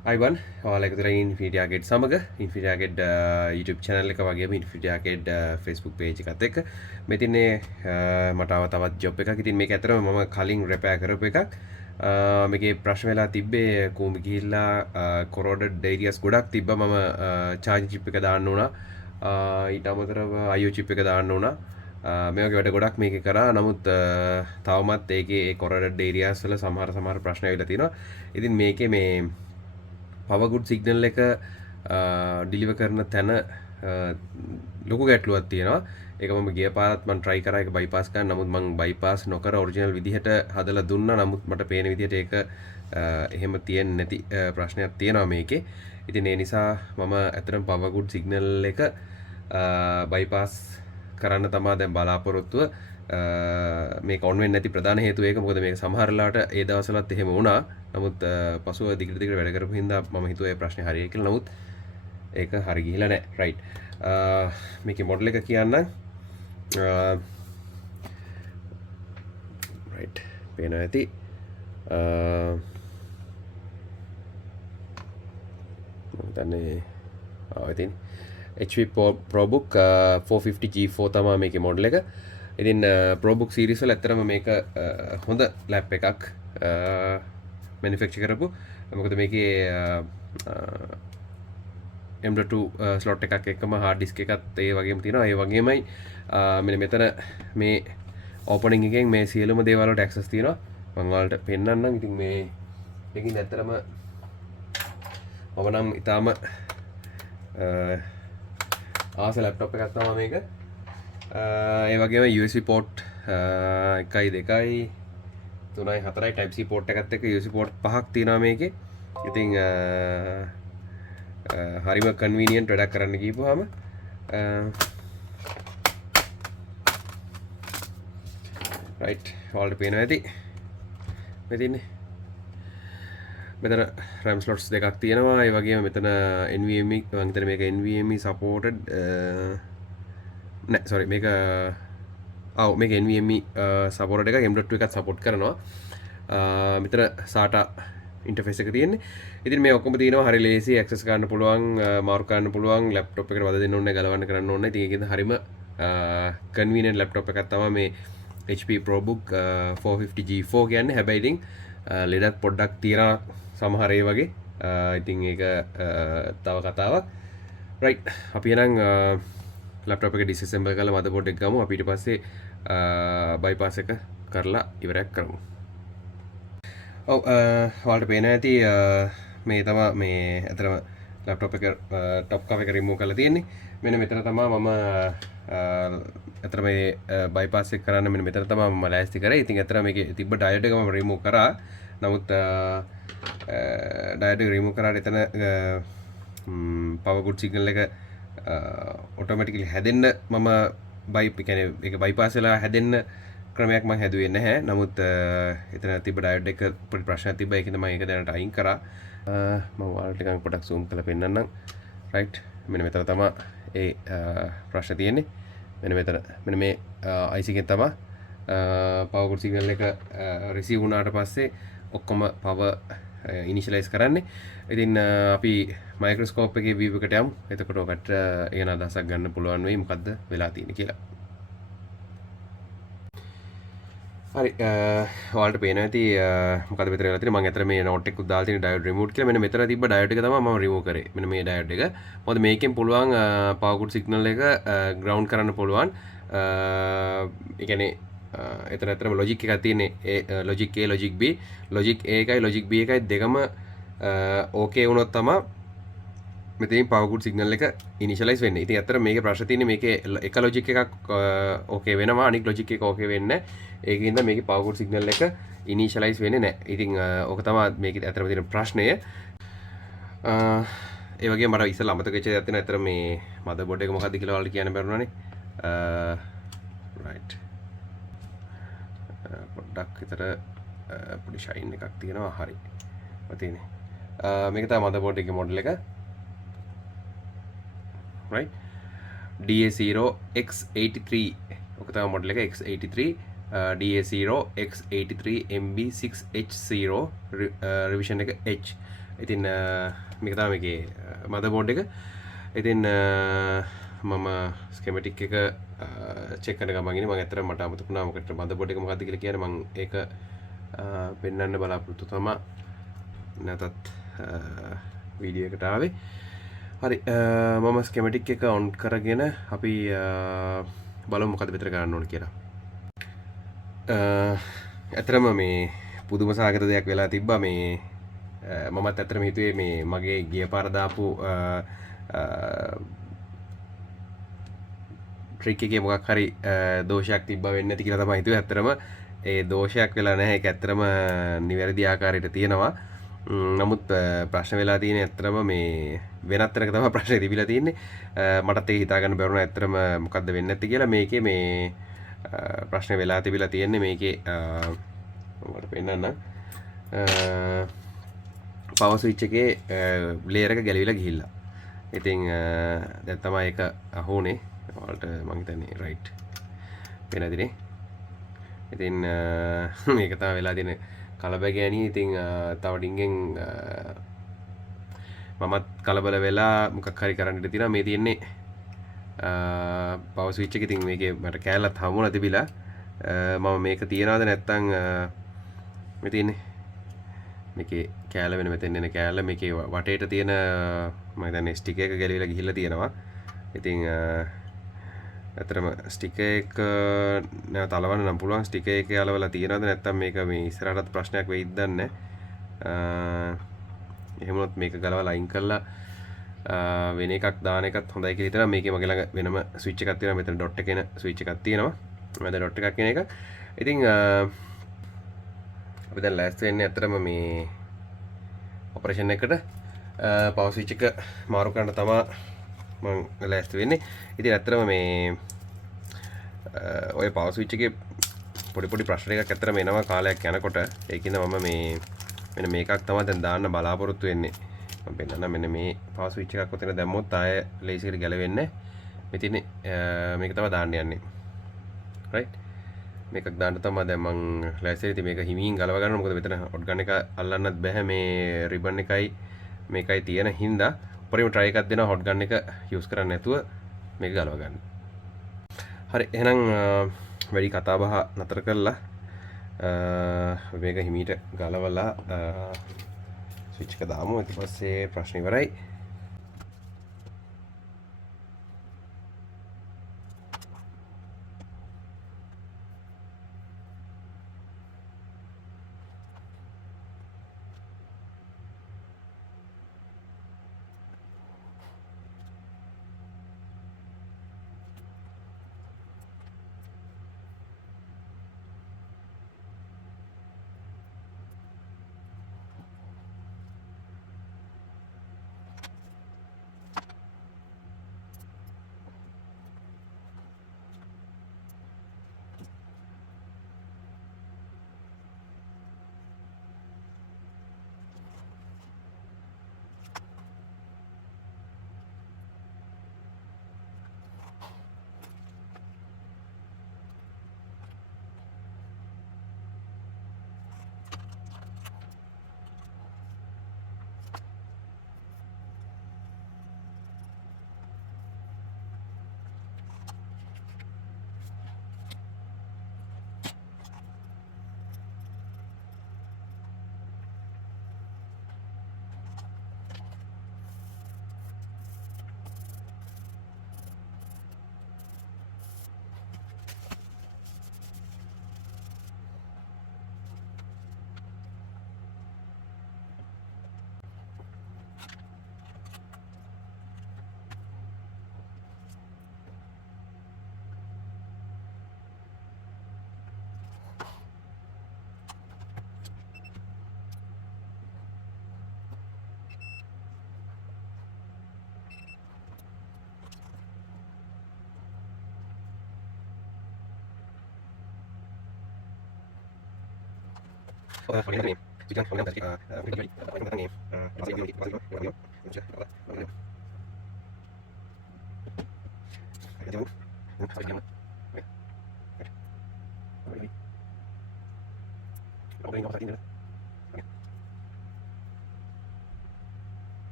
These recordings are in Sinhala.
අයිබන් ඔයාලා එකතු වෙලා ඉන්ෆිනිටි ආකේඩ් සමග ඉන්ෆිනිටි ආකේඩ් YouTube channel එක වගේම ඉන්ෆිනිටි ආකේඩ් Facebook page එකත් එක්ක මේ තින්නේ මට ආව තවත් ජොබ් එකක්. ඉතින් මේක ඇත්තටම මම කලින් රෙපෙයාර් කරපු එකක්. මේකේ ප්‍රශ්න වෙලා තිබ්බේ කූඹි ගිහිල්ලා corroded areas ගොඩක් තිබ්බා. මම charging chip එක දාන්න උනා. ඊට අමතරව IO chip එක දාන්න උනා. මේ වගේ වැඩ ගොඩක් මේකේ කරා. නමුත් තවමත් ඒකේ ඒ corroded areas වල සමහර ප්‍රශ්න ඇවිල්ලා තියෙනවා. ඉතින් මේකේ මේ power good signal එක deliver කරන තැන ලොකු ගැටලුවක් තියෙනවා. ඒක මම ගිය පාරත් මම try කරා ඒක bypass කරන්න. නමුත් මම bypass නොකර original විදිහට හදලා දුන්නා. නමුත් මට පේන විදිහට ඒක එහෙම තියෙන්නේ නැති ප්‍රශ්නයක් තියෙනවා මේකේ. ඉතින් ඒ නිසා මම ඇත්තටම power good signal එක bypass කරන්න තමයි දැන් බලාපොරොත්තුව. මේක ඔන් වෙන්නේ නැති ප්‍රධාන හේතුව ඒක. මොකද මේක සමහර වෙලාවට ඒ දවස්වලත් එහෙම වුණා. නමුත් පසුව දිගට වැඩ කරපු හින්දා මම හිතුවා ඒ ප්‍රශ්නේ හරියයි කියලා. නමුත් ඒක හරි ගිහිලා නැහැ. රයිට්. මේකේ මොඩල් එක කියන්නම්. රයිට්. පේනවා ඇති. මම දන්නේ ඉතින් HP ProBook 450G4 තමයි මේකේ මොඩල් එක. ඉතින් ProBook series වල ඇත්තටම මේක හොඳ ලැප් එකක් manufacture කරපු. මොකද මේකේ M.2 slot එකක් එක්කම hard disk එකත් ඒ වගේම තියෙනවා. ඒ වගේමයි මෙන්න මෙතන මේ opening එකෙන් මේ සියලුම දේවල් වලට access තියෙනවා. මම ඔයාලට පෙන්නන්නම්. ඉතින් මේකෙන් ඇත්තටම මම නම් ඊටාම ආස ලැප්ටොප් එකක් තමයි මේක. ඒ වගේම USB port 1 2 3 4 type C port එකත් එක්ක USB port 5ක් තියෙනවා මේකේ. ඉතින් හරිම convenient වැඩක් කරන්න ගිහපුවාම right ඔයාලට පේනවා ඇති. මෙතන RAM slots දෙකක් තියෙනවා. ඒ වගේම මෙතන NVMe මම හිතන්නේ මේක NVMe supported නෑ sorry මේක මේක NVMe support එකක් M.2 එකත් support කරනවා. මෙතන SATA interface එක තියෙන්නේ. ඉතින් මේ ඔක්කොම තියෙනවා හරි ලේසි access ගන්න පුළුවන්, මාරු කරන්න පුළුවන්, laptop එකට වද දෙන්න ඕනේ, ගලවන්න කරන්න ඕනේ. ඉතින් ඒකෙන් හරිම convenient laptop එකක් තමයි මේ HP ProBook 450G4 කියන්නේ. හැබැයි ඉතින් ලෙඩක් පොඩ්ඩක් තියෙනවා සමහර ඒ වගේ. ඉතින් ඒක තව කතාවක්. right අපි එහෙනම් laptop එක disassemble කරලා motherboard එක ගමු. අපි ඊට පස්සේ bypass එක කරලා ඉවරයක් කරමු. ඔව් ඔයාලට පේන ඇති මේ තමයි මේ අතරම laptop එක top cover එක remove කරලා තියෙන්නේ. මෙන්න මෙතන තමයි මම අතර මේ bypass එක කරන්න මෙන්න මෙතන තමයි මම ලෑස්ති කරේ. ඉතින් අතර මේකේ තිබ්බ diode එක මම remove කරා. නමුත් diode එක remove කරාට එතන power good signal එක automatically හැදෙන්න මම කියන්නේ ඒක bypass වෙලා හැදෙන්න ක්‍රමයක් මම හැදුවේ නැහැ. නමුත් එතන තිබ්බ diode එක පොඩි ප්‍රශ්නයක් තිබ්බා. ඒකෙන්ද මම ඒක දැනට අයින් කරා. මම ඔයාලට ටිකක් පොඩක් zoom කරලා පෙන්නන්නම්. right මෙන්න මෙතන තමයි ඒ ප්‍රශ්න තියෙන්නේ. මෙන්න මේ IC එකෙන් තමයි power good signal එක receive වුණාට පස්සේ ඔක්කොම power initialize කරන්නේ. ඉතින් අපි මයික්‍රොස්කෝප් එකේ view එකට යමු. එතකොට ඔකට ඒන අදහසක් ගන්න පුළුවන් වෙයි මොකද්ද වෙලා තියෙන්නේ කියලා. හරි ඔයාලට පේනවා ඇති මොකද මෙතන වෙලා තියෙන්නේ. මම අතර මේ note එකක් දාලා තියෙන diode removed කියලා. මෙන්න මෙතන තිබ්බ diode එක තමයි මම remove කරේ. මෙන්න මේ diode එක. මොකද මේකෙන් පුළුවන් power good signal එක ground කරන්න පුළුවන්. ඒ කියන්නේ එතන ඇත්තටම logic එකක් තියෙන්නේ. ඒ logic A logic B. logic A එකයි logic B එකයි දෙකම okay වුණොත් තමයි මෙතනින් power good signal එක initialize වෙන්නේ. ඉතින් ඇත්තට මේකේ ප්‍රශ්න තියෙන්නේ මේකේ එක logic එකක් okay වෙනවා, අනිත් logic එක okay වෙන්නේ නැහැ. ඒකින්ද මේකේ power good signal එක initialize වෙන්නේ නැහැ. ඉතින් ඕක තමයි මේකේ ඇත්තටම තියෙන ප්‍රශ්නය. ඒ වගේම මට ඉස්සෙල්ලා අමතක වෙච්ච දෙයක් තියෙනවා. ඇත්තට මේ motherboard එක මොකක්ද කියලා ඔයාලට කියන්න බැරුණානේ. right පොඩ්ඩක් විතර පොඩි shine එකක් තියෙනවා. හරි. තියෙන්නේ. මේක තමයි motherboard එකේ model එක. right DA0X83 ඔක තමයි model එක X83 DA0X83MB6H0 revision එක H. ඉතින් මේක තමයි මේකේ මදර්බෝඩ් එක. ඉතින් මම ස්කෙමැටික් එක චෙක් කරන ගමන් ඉන්නේ. මම ඇත්තටම මට අමතක වුණා මොකටද මදර්බෝඩ් එක මොකද්ද කියලා කියන්නේ. මම ඒක පෙන්වන්න බලාපොරොත්තු තමයි. නැතත් වීඩියෝ එකට ආවේ. හරි මම ස්කෙමැටික් එක ඔන් කරගෙන අපි බලමු මොකද විතර ගන්න ඕන කියලා. ඇත්තටම මේ පුදුම සාගත දෙයක් වෙලා තිබ්බා මේ මමත් ඇත්තටම හිතුවේ මේ මගේ ගිය පාර දාපු ට්‍රික් එකේ මොකක් හරි දෝෂයක් තිබ්බා වෙන්නේ නැති කියලා තමයි හිතුවේ. ඇත්තටම ඒ දෝෂයක් වෙලා නැහැ. ඒක ඇත්තටම නිවැරදි ආකාරයට තියෙනවා. නමුත් ප්‍රශ්න වෙලා තියෙන්නේ ඇත්තටම මේ වෙනත් තැනක තමයි ප්‍රශ්නේ තිබිලා තියෙන්නේ. මටත් ඒක හිතා ගන්න බැරුණා ඇත්තටම මොකද්ද වෙන්නේ නැති කියලා. මේකේ මේ ප්‍රශ්න වෙලා තිබිලා තියෙන්නේ මේකේ මට පෙන්නන්න. පවර් ස්විච් එකේ ලේයර් එක ගැලවිලා ගිහිල්ලා. ඉතින් දැන් තමයි ඒක අහුනේ. ඔයාලට මම හිතන්නේ රයිට් වෙනදිනේ. ඉතින් මේක තමයි වෙලා තියෙන කලබගෑනිය. ඉතින් තව ඩිංගෙන් මමත් කලබල වෙලා මොකක් හරි කරන්න ඉඩ තියෙනවා. මේ තියෙන්නේ පවර් ස්විච් එක. ඉතින් මේකේ මට කෑල්ලත් හමුණා තිබිලා මම මේක තියනවාද නැත්නම් මේ තියෙන්නේ මේකේ කෑල්ල වෙන මෙතෙන් එන කෑල්ල මේකේ වටේට තියෙන මම හිතන්නේ ස්ටික් එක ගැලවිලා ගිහිල්ලා තියෙනවා. ඉතින් ඇත්තටම ස්ටික් එක නැවත අලවන්න නම් පුළුවන්. ස්ටික් එකේ අලවලා තියනවාද නැත්නම් මේක මේ ඉස්සරහටත් ප්‍රශ්නයක් වෙයිද දන්නේ නැහැ. එහෙම වුණොත් මේක ගලවලා අයින් කරලා වෙන එකක් දාන එකත් හොඳයි කියලා හිතනවා. මේකේ මගේ ළඟ වෙනම ස්විච් එකක් තියෙනවා. මෙතන ඩොට් එක එන ස්විච් එකක් තියෙනවා. මම දැන් ඩොට් එකක් එන එක. ඉතින් අපි දැන් ලෑස්ති වෙන්නේ ඇත්තටම මේ ඔපරේෂන් එකට. පවර් ස්විච් එක මාරු කරන්න තමයි මම ලෑස්ති වෙන්නේ. ඉතින් ඇත්තටම මේ ඔය පවර් ස්විච් එකේ පොඩි ප්‍රශ්න එකක් ඇත්තටම එනවා කාලයක් යනකොට. ඒකින්ද මම මේ මෙන්න මේකක් තමයි දැන් දාන්න බලාපොරොත්තු වෙන්නේ. මම පෙන්නන්න මෙන්න මේ පවර් ස්විච් එකක් ඔතන දැම්මොත් ආය ලේසියට ගැලවෙන්නේ. මෙතින් මේක තමයි දාන්න යන්නේ. රයිට්. මේකක් දාන්න තමයි දැන් මම ලෑස්ති. ඉතින් මේක හිමින් ගලව ගන්න. මොකද මෙතන හොට් ගන් එක අල්ලන්නත් බෑ. මේ රිබන් එකයි මේකයි තියෙන හින්දා උඩරිම try එකක් දෙනවා හොට් ගන් එක යූස් කරන්නේ නැතුව මේක ගලව ගන්න. හරි එහෙනම් වැඩි කතා බහ නතර කරලා මේක හිමීට ගලවලා ස්විච් එක දාමු. ඊට පස්සේ ප්‍රශ්න ඉවරයි.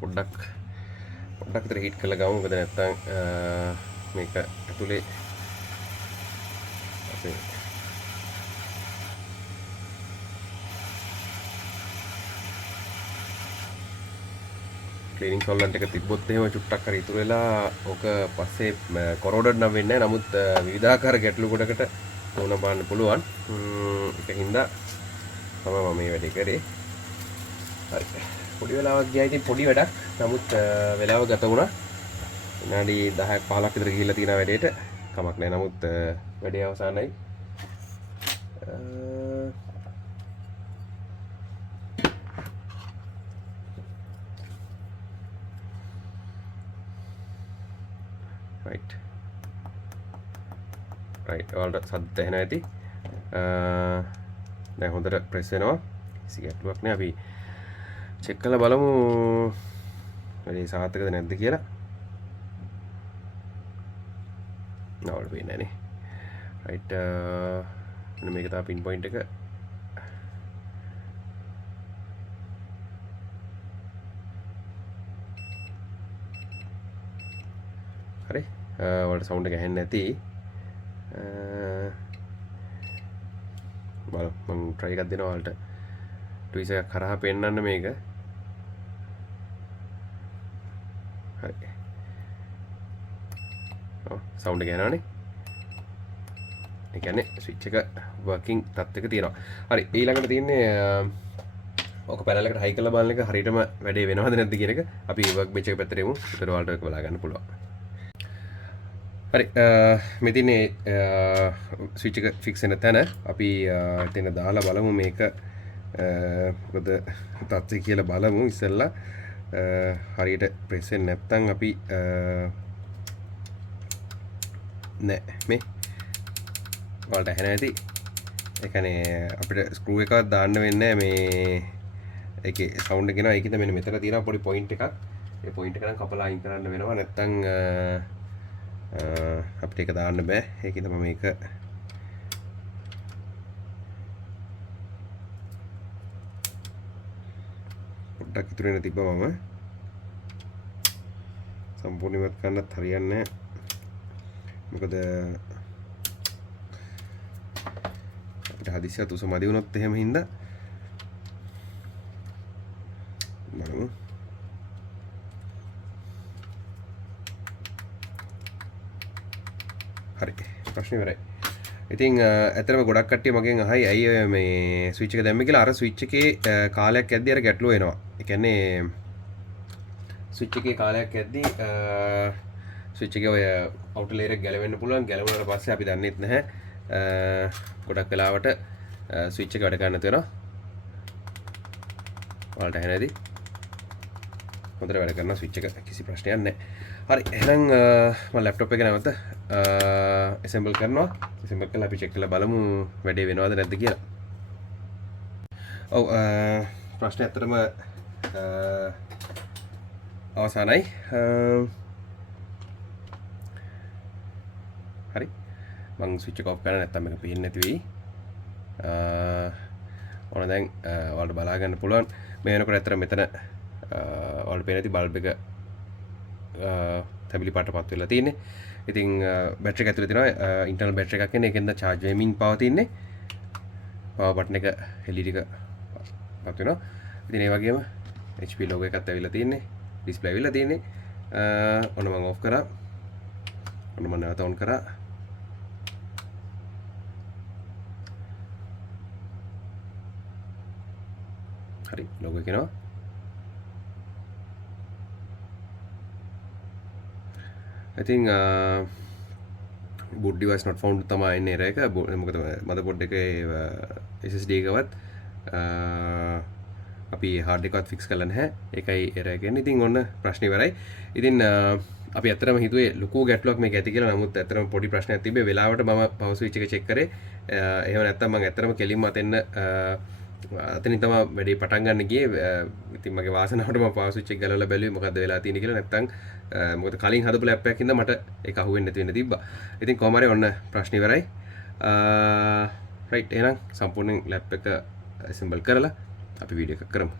පොඩ්ඩක් විතර හීට් කරලා ගමු. මොකද නැත්තම් මේක ඇතුලේ අපේ ක්ලීනින් සොල්වන්ට් එක තිබ්බොත් එහෙම චුට්ටක් හරි ඉතුරු වෙලා ඕක පස්සේ කොරෝඩඩ් නම් වෙන්නේ නැහැ. නමුත් විවිධාකාර ගැටලු ගොඩකට වුණ බාන්න පුළුවන්. ඒකින්ද තමයි මම මේ වැඩේ කරේ. හරි. පොඩි වෙලාවක් ගියා. ඉතින් පොඩි වැඩක්. නමුත් වෙලාව ගත වුණා. විනාඩි 10ක් 15ක් විතර ගිහිල්ලා තියෙනවා වැඩේට. කමක් නැහැ. නමුත් වැඩේ අවසానයි. right ඔයාලට සද්ද ඇහෙනවා ඇති. දැන් හොඳට ප්‍රෙස් වෙනවා. කිසි ගැටලුවක් නෑ. අපි චෙක් කරලා බලමු වැඩේ සාර්ථකද නැද්ද කියලා. නවල වෙන්නේ නැනේ. right මෙන්න මේක තමයි පින් පොයින්ට් එක. හරි. ඔයාලට සවුන්ඩ් එක ඇහෙන්නේ නැති. බලමු මම try එකක් දෙනවා ඔයාලට ට්විස් එකක් කරහා පෙන්නන්න මේක. හරි. සවුන්ඩ් එක යනවානේ. ඒ කියන්නේ ස්විච් එක වර්කින් තත්ත්වයක තියෙනවා. හරි. ඊළඟට තියෙන්නේ ඔක පැනල් එකට හයි කරලා බලන එක හරියටම වැඩේ වෙනවද නැද්ද කියන එක. අපි වර්ක් බෙන්ච් එක පැත්තට යමු. ඒතර ඔයාලට ඒක බලා ගන්න පුළුවන්. හරි. මෙතිනේ ස්විච් එක ෆික්ස් වෙන තැන අපි එතන දාලා බලමු මේක මොකද තත්ත්වය කියලා බලමු ඉස්සෙල්ලා. හරියට ප්‍රෙස් වෙන්නේ නැත්නම් අපි නෑ මේ ඔයාලට ඇහෙනවා ඇති. ඒ කියන්නේ අපිට ස්ක්‍රූ එකක් දාන්න වෙන්නේ මේ ඒකේ සවුන්ඩ් එක එනවා. ඒකෙන්ද මෙන්න මෙතන තියෙනවා පොඩි පොයින්ට් එකක්. ඒ පොයින්ට් එක නම් කපලා අයින් කරන්න වෙනවා. නැත්නම් අපිට ඒක දාන්න බෑ. ඒකෙන්ද මම මේක පොඩ්ඩක් ඉතුරු වෙන තිබ්බා. මම සම්පූර්ණ ඉවත් කරන්නත් හරියන්නේ නැහැ. මොකද අපිට හදිසියක් උස මදි වුණොත් එහෙම හින්දා බලමු. හරි. ප්‍රශ්නේ ඉවරයි. ඉතින් ඇත්තටම ගොඩක් කට්ටිය මගෙන් අහයි ඇයි මේ ස්විච් එක දැම්මේ කියලා. අර ස්විච් එකේ කාලයක් යද්දී අර ගැටලුව එනවා. ඒ කියන්නේ ස්විච් එකේ කාලයක් යද්දී ස්විච් එකේ ඔය අවුටර් ලේයර් එක ගැලවෙන්න පුළුවන්. ගැලවුණාට පස්සේ අපි දන්නෙත් නැහැ. ගොඩක් වෙලාවට ස්විච් එක වැඩ ගන්න නැතු වෙනවා. ඔයාලට ඇහෙන්නේ නැති. හොඳට වැඩ කරනවා ස්විච් එක. කිසි ප්‍රශ්නයක් නැහැ. හරි. එහෙනම් මම ලැප්ටොප් එක නැවත assemble කරනවා. assemble කරලා අපි check කරලා බලමු වැඩේ වෙනවද නැද්ද කියලා. ඔව් ප්‍රශ්නේ ඇත්තටම අවසానයි. හරි. මම ස්විච් එක ඔෆ් කරලා නැත්තම් මේක පේන්නේ නැති වෙයි. ඕන දැන් ඔයාලට බලා ගන්න පුළුවන්. මේ වෙනකොට ඇත්තට මෙතන ඔයාලට පේන ඇති බල්බ් එක තැඹිලි පාටපත් වෙලා තියෙන්නේ. ඉතින් බැටරි එක ඇතුලේ තියෙනවා ඉන්ටර්නල් බැටරි එකක් එන්නේ. ඒකෙන්ද charge වෙමින් පවතින්නේ. power button එක LED එක පත් වෙනවා. ඉතින් ඒ වගේම HP logo එකත් ඇවිල්ලා තියෙන්නේ. display ඇවිල්ලා තියෙන්නේ. ඔන්න මම off කරා. ඔන්න මම නැවත ඔන් කරා. හරි ලොගෝ එක එනවා. I think boot device not found තමයි එන්නේ error එක. මොකද motherboard එකේ SSD එකවත් අපි hard එකවත් fix කරලා නැහැ. ඒකයි error එක එන්නේ. ඉතින් ඔන්න ප්‍රශ්නේ ඉවරයි. ඉතින් අපි ඇත්තටම හිතුවේ ලොකු ගැටලුවක් මේක ඇති කියලා. නමුත් ඇත්තටම පොඩි ප්‍රශ්නයක් තිබ්බේ. වෙලාවට මම power switch එක check කරේ. එහෙම නැත්නම් මම ඇත්තටම කෙලින්ම අතෙන්න අතනින් තමයි වැඩේ පටන් ගන්න ගියේ. ඉතින් මගේ වාසනාවට මම power switch එක ගලවලා බැලුවේ මොකද්ද වෙලා තියෙන්නේ කියලා. නැත්නම් මොකද කලින් හදපු ලැප් එකක් ඉඳන් මට ඒක අහුවෙන්නේ නැති වෙන්න තිබ්බා. ඉතින් කොහොම හරි ඔන්න ප්‍රශ්න ඉවරයි. රයිට් එහෙනම් සම්පූර්ණයෙන් ලැප් එක assemble කරලා අපි වීඩියෝ එකක් කරමු.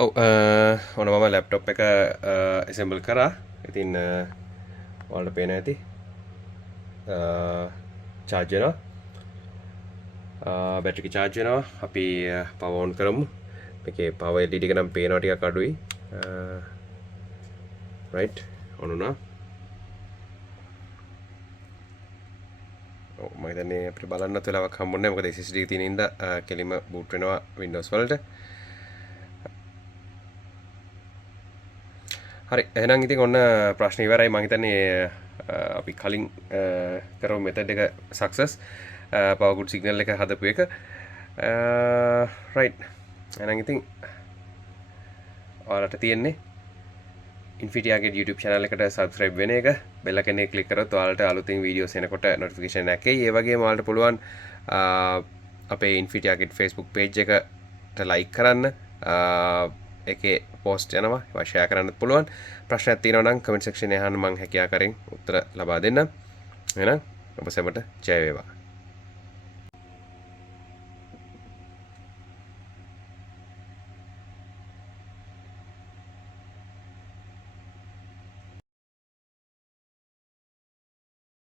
ඔව් ඔන්න මම ලැප්ටොප් එක assemble කරා. ඉතින් ඔයාලට පේන ඇති charge වෙනවා. බැටරි එක charge වෙනවා. අපි power on කරමු. මේකේ power LED එක නම් පේනවා ටිකක් අඩුයි. right on වුණා. ඔව් මම හිතන්නේ අපිට බලන්නත් වෙලාවක් හම්බුන්නේ නැහැ. මොකද SSD තියෙන ඉඳලා කෙලිම boot වෙනවා Windows වලට. හරි එහෙනම් ඉතින් ඔන්න ප්‍රශ්න ඉවරයි. මම හිතන්නේ අපි කලින් කරපු මෙතඩ් එක සක්සස්. power good signal එක හදපු එක. right එහෙනම් ඉතින් ඔයාලට තියෙන්නේ Infinity Arcade YouTube channel එකට subscribe වෙන එක. bell icon එක click කරොත් ඔයාලට අලුතින් videos එනකොට notification එකක් එයි. ඒ වගේම ඔයාලට පුළුවන් අපේ Infinity Arcade Facebook page එකට like කරන්න. ඒකේ post යනවා. ඒවා share කරන්නත් පුළුවන්. ප්‍රශ්නයක් තියෙනවා නම් comment section එකේ අහන්න මම හැකියාව කරෙන් උත්තර ලබා දෙන්නම්. එහෙනම් ඔබ සැමට ජය වේවා.